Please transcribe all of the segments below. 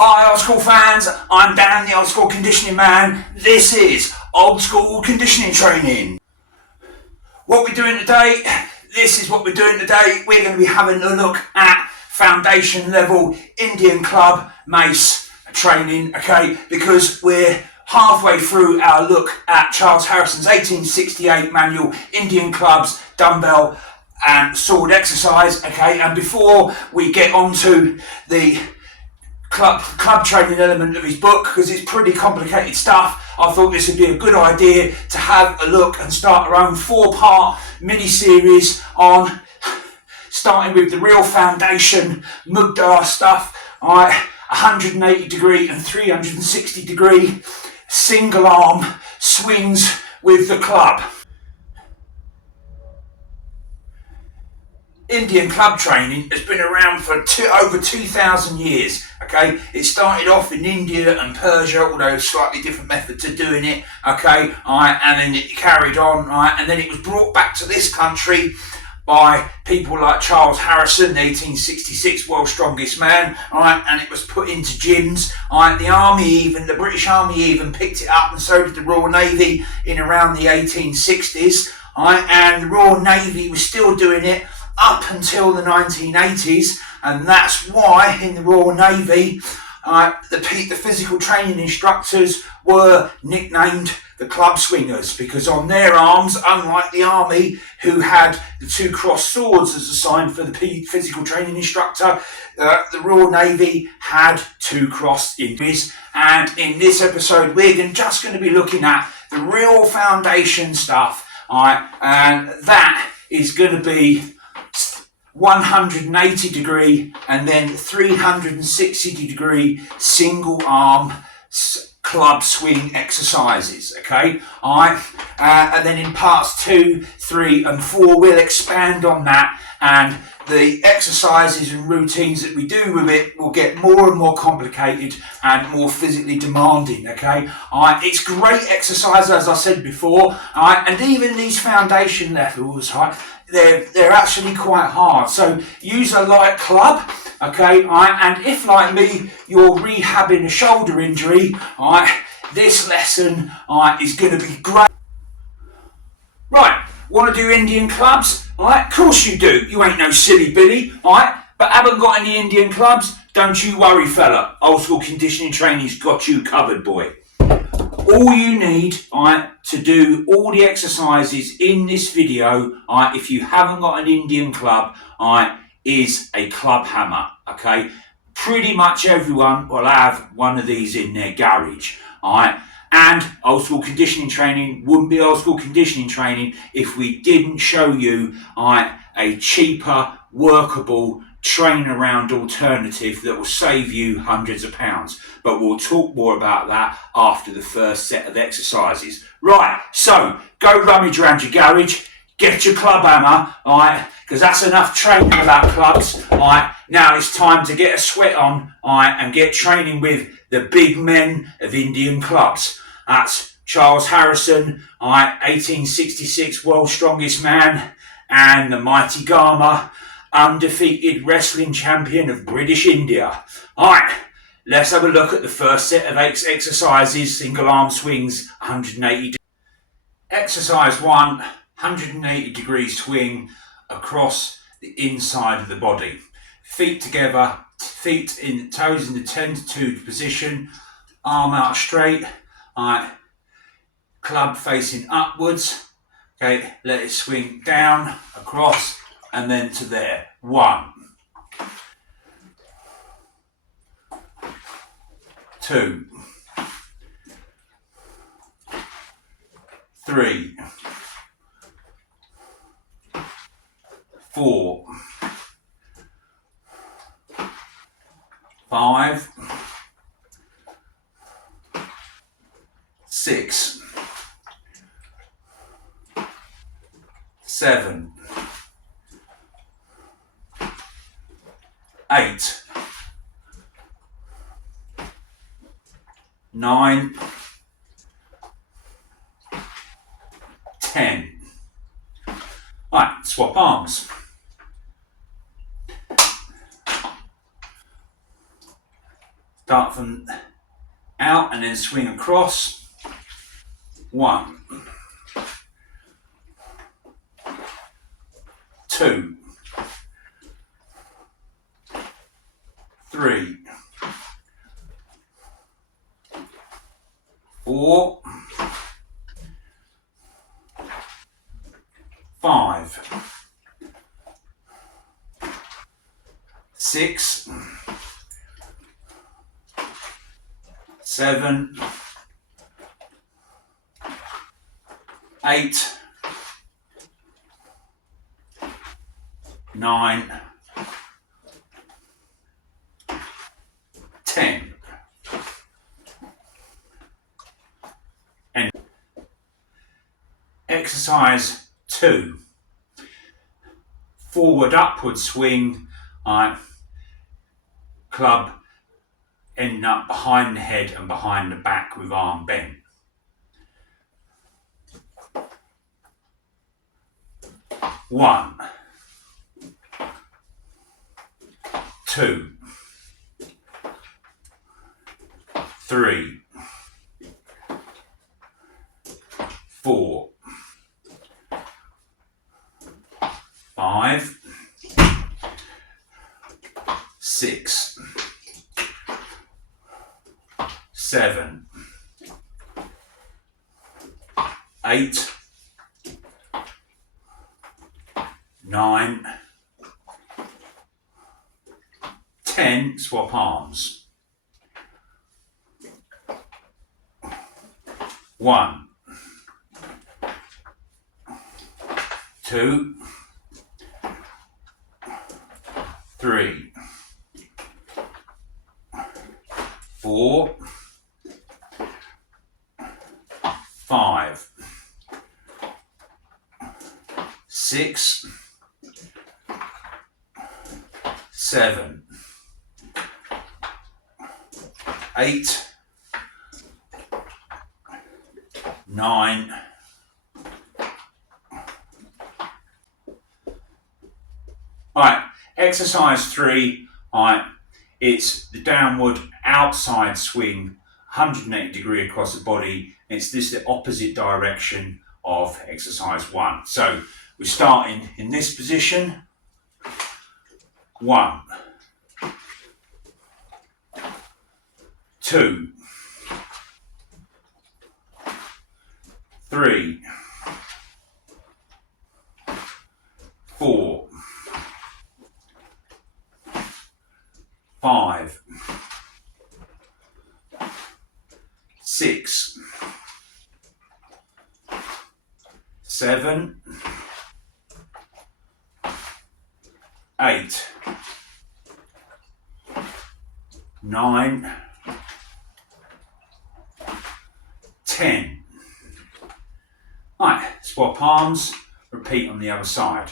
Hi old school fans, I'm Dan the old school conditioning man. This is old school conditioning training. What we're doing today, this is what we're doing today. We're going to be having a look at foundation level Indian Club Mace training, okay, because we're halfway through our look at Charles Harrison's 1868 manual Indian clubs, dumbbell and sword exercise, okay, and before we get onto the club training element of his book, because it's pretty complicated stuff, I thought this would be a good idea to have a look and start our own 4-part mini-series on starting with the real foundation Mugdar stuff, alright, 180 degree and 360 degree single arm swings with the club. Indian club training has been around for over 2,000 years, okay? It started off in India and Persia, although slightly different methods of doing it, okay? Right, and then it carried on, right? And then it was brought back to this country by people like Charles Harrison, the 1866 world's strongest man, right? And it was put into gyms, right? The British Army even picked it up, and so did the Royal Navy in around the 1860s, right? And the Royal Navy was still doing it up until the 1980s, and that's why in the Royal Navy the physical training instructors were nicknamed the club swingers, because on their arms, unlike the army who had the 2 crossed swords as a sign for the physical training instructor, the Royal Navy had 2 crossed injuries. And in this episode we're just going to be looking at the real foundation stuff, and that is going to be 180 degree and then 360 degree single arm club swing exercises, okay? Alright, and then in parts 2, 3 and 4 we'll expand on that, and the exercises and routines that we do with it will get more and more complicated and more physically demanding, okay? Alright, it's great exercise, as I said before, alright, and even these foundation levels, right, they're actually quite hard. So use a light club, okay, alright, and if like me you're rehabbing a shoulder injury, alright, this lesson is going to be great. Right, want to do Indian clubs? Alright, of course you do. You ain't no silly Billy, alright, but haven't got any Indian clubs? Don't you worry, fella. Old school conditioning training's got you covered, boy. All you need, to do all the exercises in this video, if you haven't got an Indian club, is a club hammer, okay? Pretty much everyone will have one of these in their garage, and old school conditioning training wouldn't be old school conditioning training if we didn't show you, a cheaper, workable, train around alternative that will save you hundreds of pounds. But we'll talk more about that after the first set of exercises. Right, so go rummage around your garage, get your club hammer, because that's enough training about clubs. Now it's time to get a sweat on, and get training with the big men of Indian clubs. That's Charles Harrison, 1866 world's strongest man, and the mighty Gama, undefeated wrestling champion of British India. Alright, let's have a look at the first set of exercises, single arm swings, 180 degrees. Exercise 1, 180 degree swing across the inside of the body. Feet together, feet in, toes in the 10 to 2 position, arm out straight, club facing upwards, okay, let it swing down, across, and then to there. 1, 2, 3, 4, 5, 6, 7, 8, 9, 10. Right, swap arms. Start from out and then swing across. 1, 2, 3, 4, 5, 6, 7, 8, 9, 10. And exercise 2. Forward upward swing. Club ending up behind the head and behind the back with arm bent. 1, 2, 3, 4, 5, 6, 7, 8, 9, 10. Swap arms. 1, 2, 3, 4, 5, 6, 7, 8, 9, Alright, exercise 3, it's the downward outside swing, 180 degree across the body. It's the opposite direction of exercise 1. So we're starting in this position. 1, 2, 3, 4, 5, 6, 7, 8, 9, 10. Right, swap arms, repeat on the other side.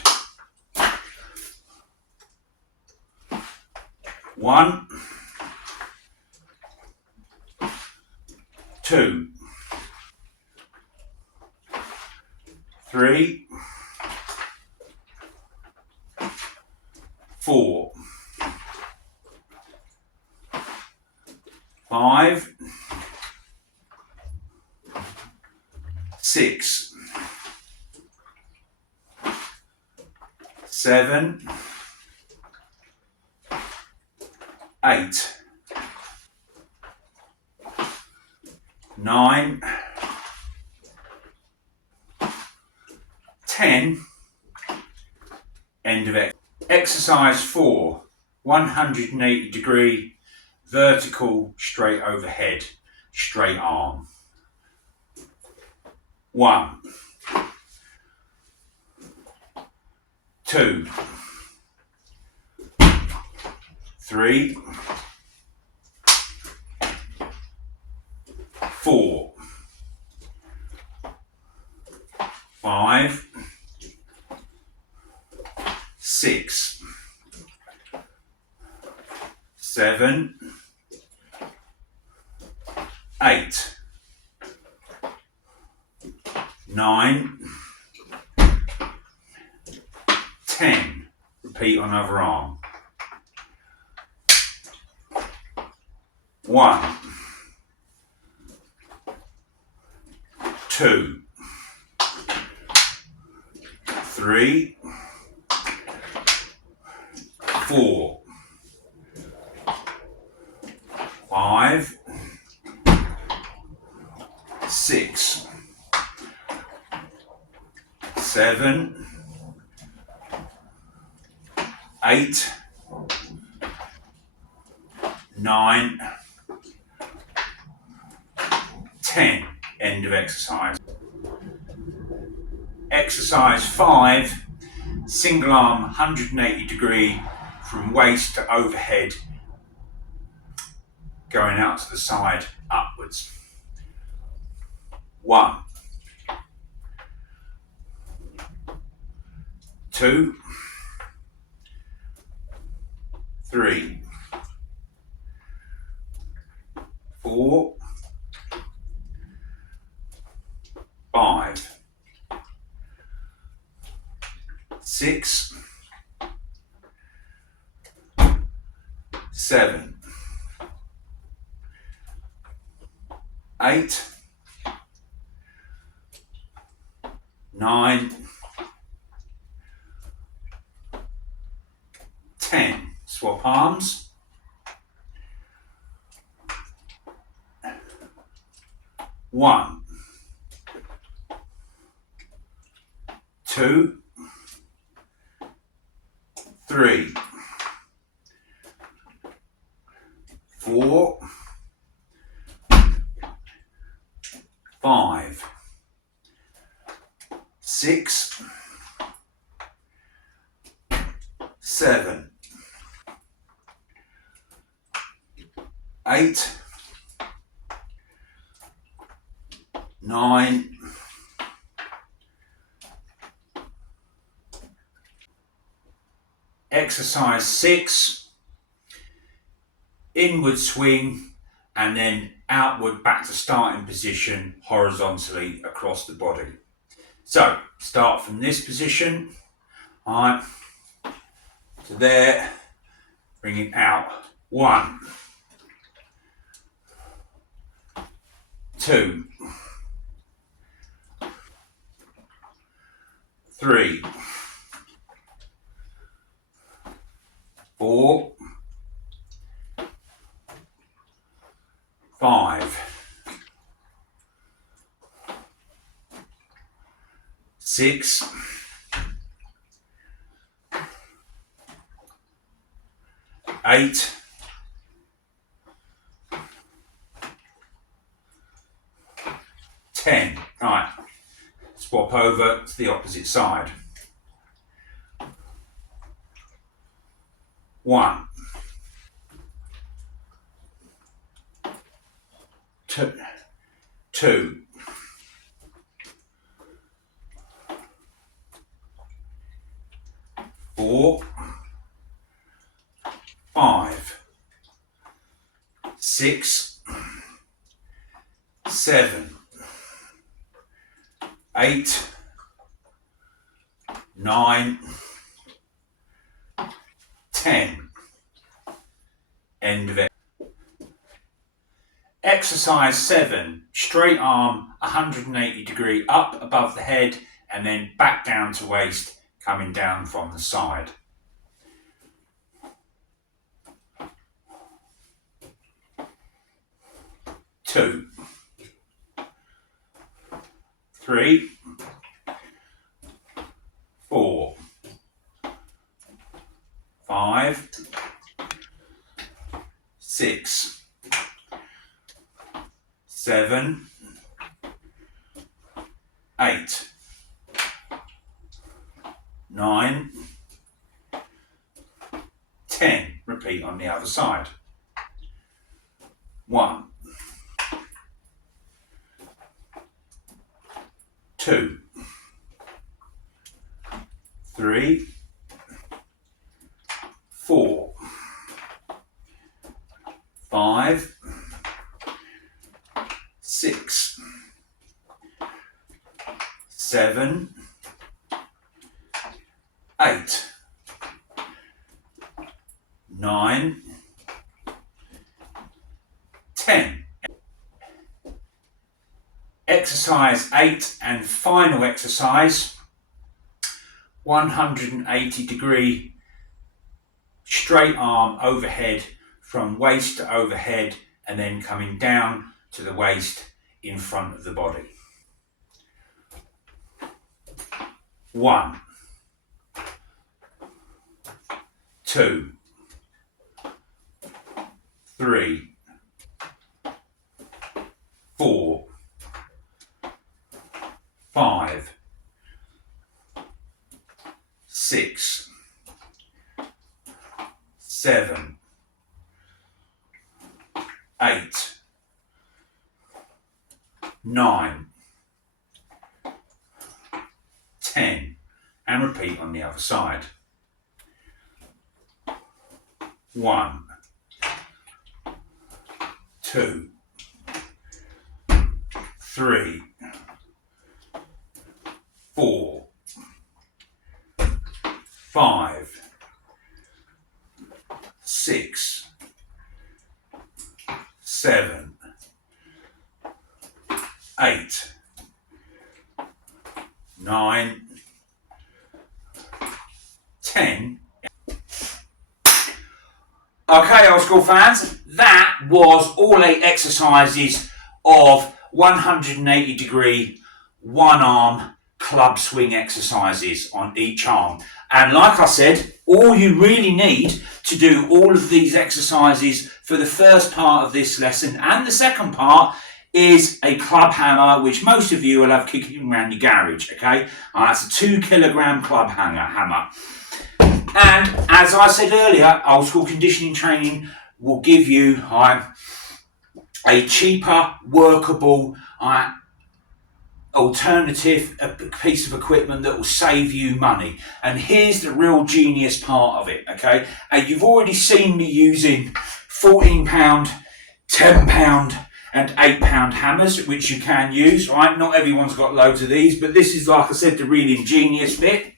1, 2, 3, 4, 5, 6, 7, 8, 9, 10. End of it. Exercise 4, 180 degree vertical straight overhead, straight arm. 1, 2, 3, 4, 5, 6, 7, 8, 9, 10. Repeat on other arm. 1, 2, 3, 4, 5, 6, 7, 8, 9, 10. End of exercise. Exercise 5, single arm 180 degree from waist to overhead, going out to the side upwards. 1, 2, 3, 4, 5, 6, 7, 8, 9, 10. Swap arms. 1, 2, 3, 4, 5, 6, 7, 8, 9, 10. Exercise 6, inward swing and then outward back to starting position horizontally across the body. So start from this position, all right, to there, bring it out. 1, 2, 3, 4, 5, 6, 8, 10. Right, swap over to the opposite side. 1, 2, 4, 5, 6, 7, 8, 9, 10. End of it. Exercise 7, straight arm 180 degree up above the head and then back down to waist, coming down from the side. 2, 3, 4, 5, 6, 7, 8, 9, 10. Repeat on the other side. 1, 2, 3, 4, 5, 6, 7, 8, 9, 10. Exercise 8 and final exercise, 180-degree straight arm overhead from waist to overhead and then coming down to the waist in front of the body. 1, 2, 3, 4, 5, 6, 7, 8, 9, 10, and repeat on the other side. 1, 2, 3, 4, 5, 6, 7, 8, 9, 10. Okay, old school fans, that was all 8 exercises of 180-degree one-arm club swing exercises on each arm. And like I said, all you really need to do all of these exercises for the first part of this lesson and the second part is a club hammer, which most of you will have kicking around your garage, okay? It's a 2-kilogram club hammer. And as I said earlier, old school conditioning training will give you a cheaper, workable, alternative piece of equipment that will save you money. And here's the real genius part of it, okay? And you've already seen me using £14, £10 and £8 hammers, which you can use, right? Not everyone's got loads of these, but this is, like I said, the really ingenious bit.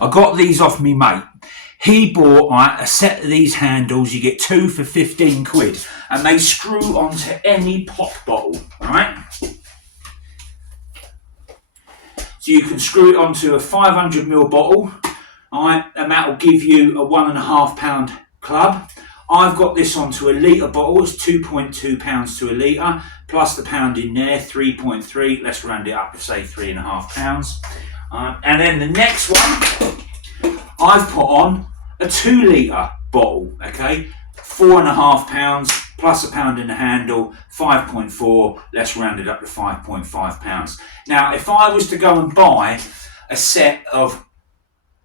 I got these off me mate. He bought a set of these handles. You get 2 for 15 quid, and they screw onto any pop bottle, right? So you can screw it onto a 500ml bottle, right? And that will give you a £1.5 club. I've got this onto a litre bottle. It's 2.2 pounds to a litre, plus the pound in there, 3.3. Let's round it up to say 3.5 pounds. And then the next one, I've put on a 2 litre bottle, okay? 4.5 pounds plus a pound in the handle, 5.4. Let's round it up to 5.5 pounds. Now, if I was to go and buy a set of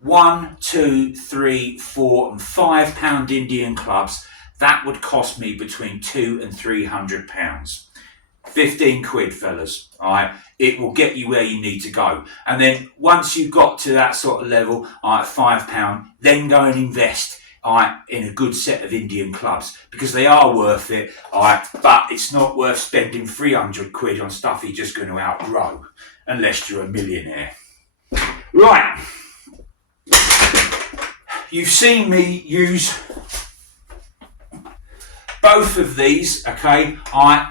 1, 2, 3, 4, and 5 pound Indian clubs, that would cost me between £200 and £300. 15 quid, fellas. All right, it will get you where you need to go. And then once you've got to that sort of level, £5, then go and invest in a good set of Indian clubs, because they are worth it. But it's not worth spending 300 quid on stuff you're just going to outgrow, unless you're a millionaire. Right. You've seen me use both of these, okay,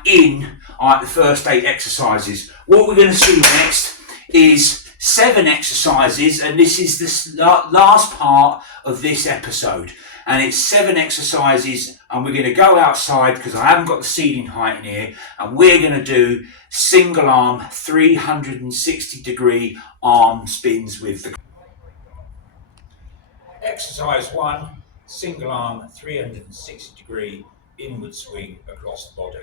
in the first 8 exercises. What we're going to see next is 7 exercises, and this is the last part of this episode. And it's 7 exercises, and we're going to go outside because I haven't got the ceiling height in here, and we're going to do single arm 360-degree arm spins with the... Exercise 1, single arm 360-degree inward swing across the body.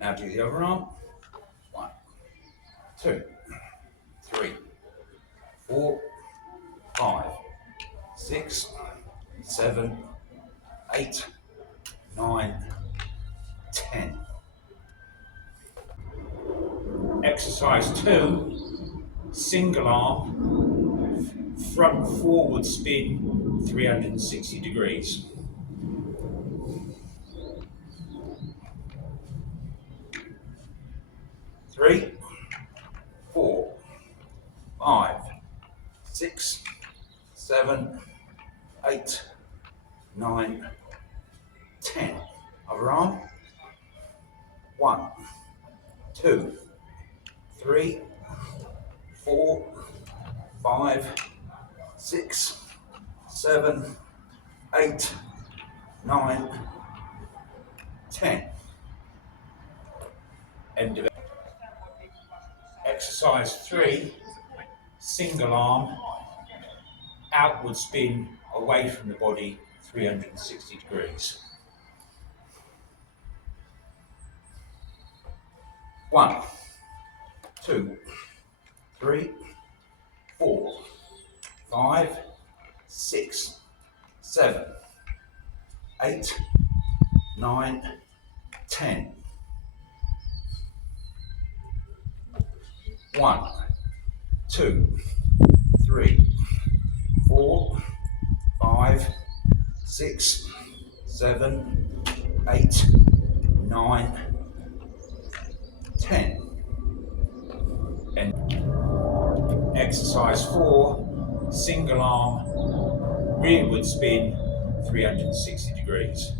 Now do the other arm. 1, 2, 3, 4, 5, 6, 7, 8, 9, 10. Exercise 2, single arm, front forward spin, 360 degrees. 3, 4, 5, 6, 7, 8, 9, 10. Other arm. 1, 2, 3, 4, 5, 6, 7, 8, 9, 10. End of it. Exercise 3, single arm, outward spin away from the body, 360 degrees. 1, 2, 3, 4, 5, 6, 7, 8, 9, 10. 1, 2, 3, 4, 5, 6, 7, 8, 9, 10. And exercise 4, single arm, rearward spin, 360 degrees.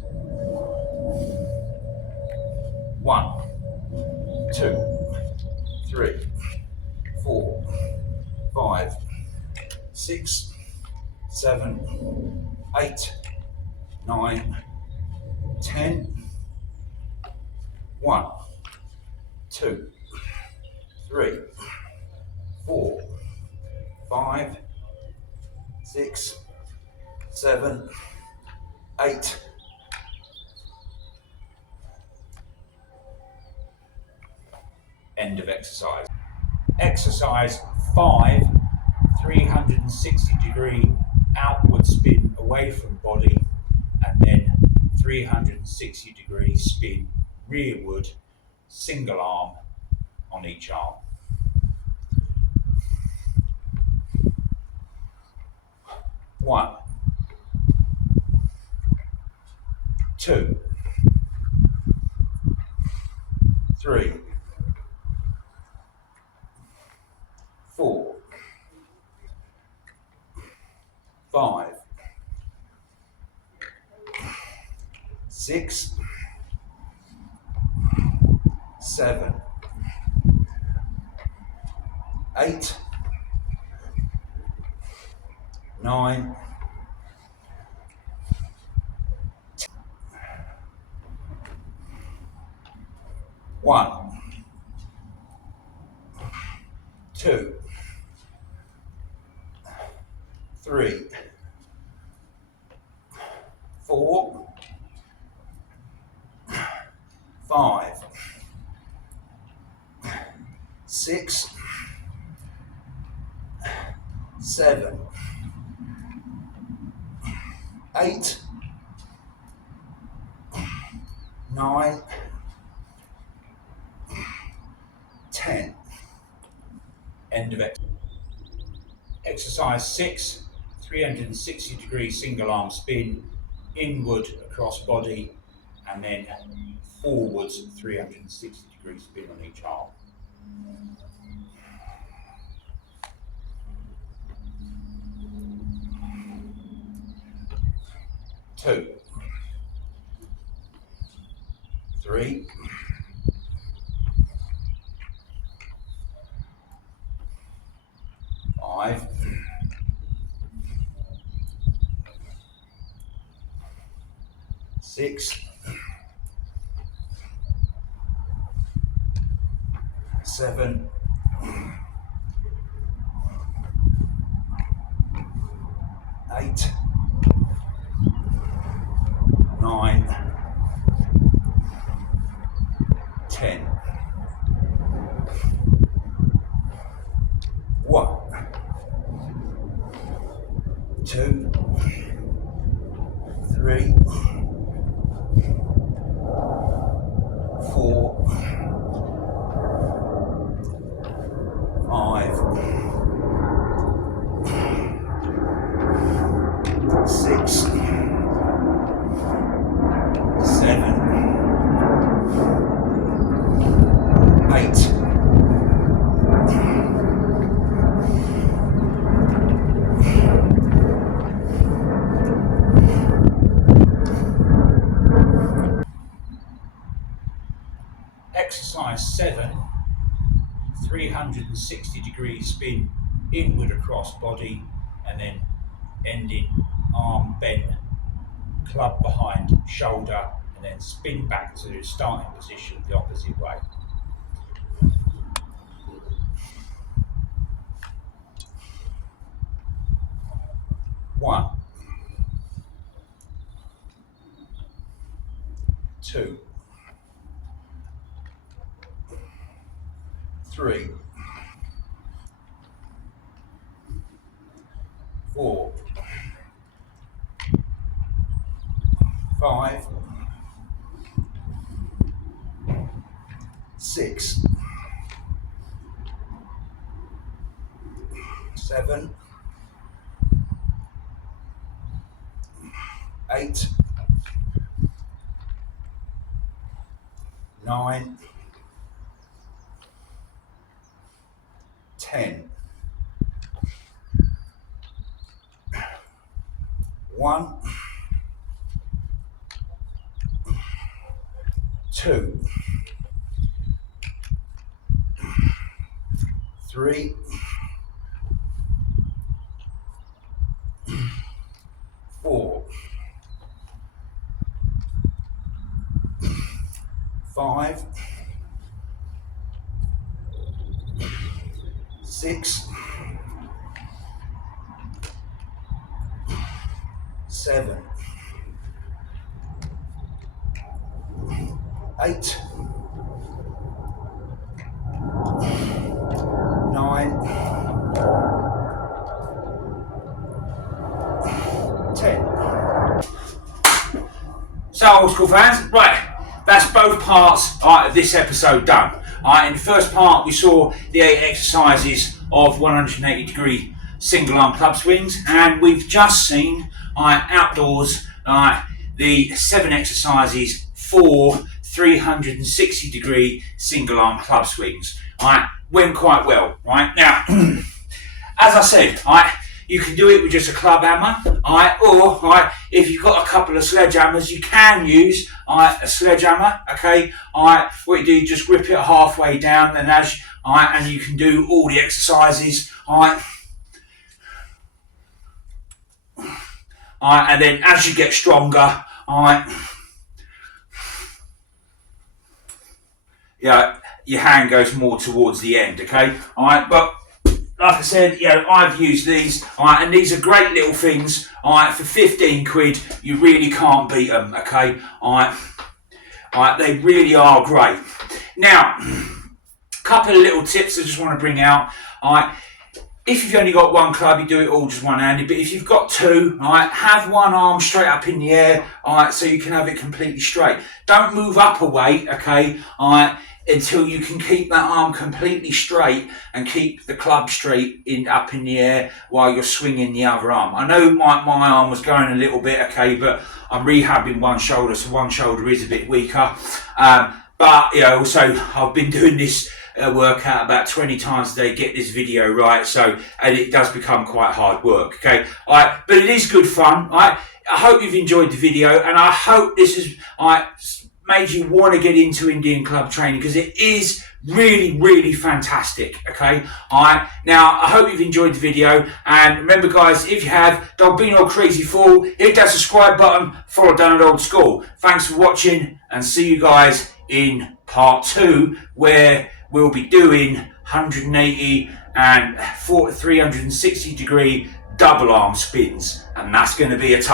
1, 2, 3, 4, 5, 6, 7, 8, 9, 10. 1, 2, 3, 4, 5, 6, 7, 8. End of exercise. Exercise 5, 360 degree outward spin away from body, and then 360 degree spin rearward, single arm on each arm. 1, 2, 3, 4, 5, 6, 7, 8, 9, 10. 1, 2, 3, 4, 5, 6, 7, 8, 9, 10. End of it. Exercise 6, 360 degree single arm spin, inward across body, and then forwards 360 degree spin on each arm. 2, 3, 5, 6, 7, 8, 9, 10. 1, 2, 3, 4, 5, 6, 7, 8, exercise 7, 360-degree spin inward across body, and then ending arm bent, club behind shoulder, and then spin back to the starting position the opposite way. One, two, three, four, five, six, seven, 8, 9, 10. 1, 2, 3, 4, 5, 6, 7, 8, 9, 10. So, old school fans, right, that's both parts of this episode done. In the first part, we saw the 8 exercises of 180-degree single arm club swings, and we've just seen outdoors the 7 exercises for 360-degree single arm club swings. Went quite well. Right now, as I said, you can do it with just a club hammer, or if you've got a couple of sledgehammers, you can use a sledgehammer. Okay, what you do, you just grip it halfway down, and and you can do all the exercises. And then as you get stronger, your hand goes more towards the end. Okay, but like I said, I've used these, and these are great little things. For 15 quid, you really can't beat them. Okay, they really are great. Now, a couple of little tips I just want to bring out. If you've only got one club, you do it all just one-handed. But if you've got 2, have one arm straight up in the air, so you can have it completely straight. Don't move up a weight, okay, until you can keep that arm completely straight and keep the club straight up in the air while you're swinging the other arm. I know my arm was going a little bit, okay, but I'm rehabbing one shoulder, so one shoulder is a bit weaker. But also I've been doing this workout about 20 times a day, get this video right, and it does become quite hard work, okay. But it is good fun. I hope you've enjoyed the video, and I hope this has made you want to get into Indian club training, because it is really, really fantastic. Okay, now I hope you've enjoyed the video, and remember guys, if you have, don't be no crazy fool, hit that subscribe button, follow down at Old School. Thanks for watching, and see you guys in part 2, where we'll be doing 180 and 360 degree double arm spins, and that's going to be a tough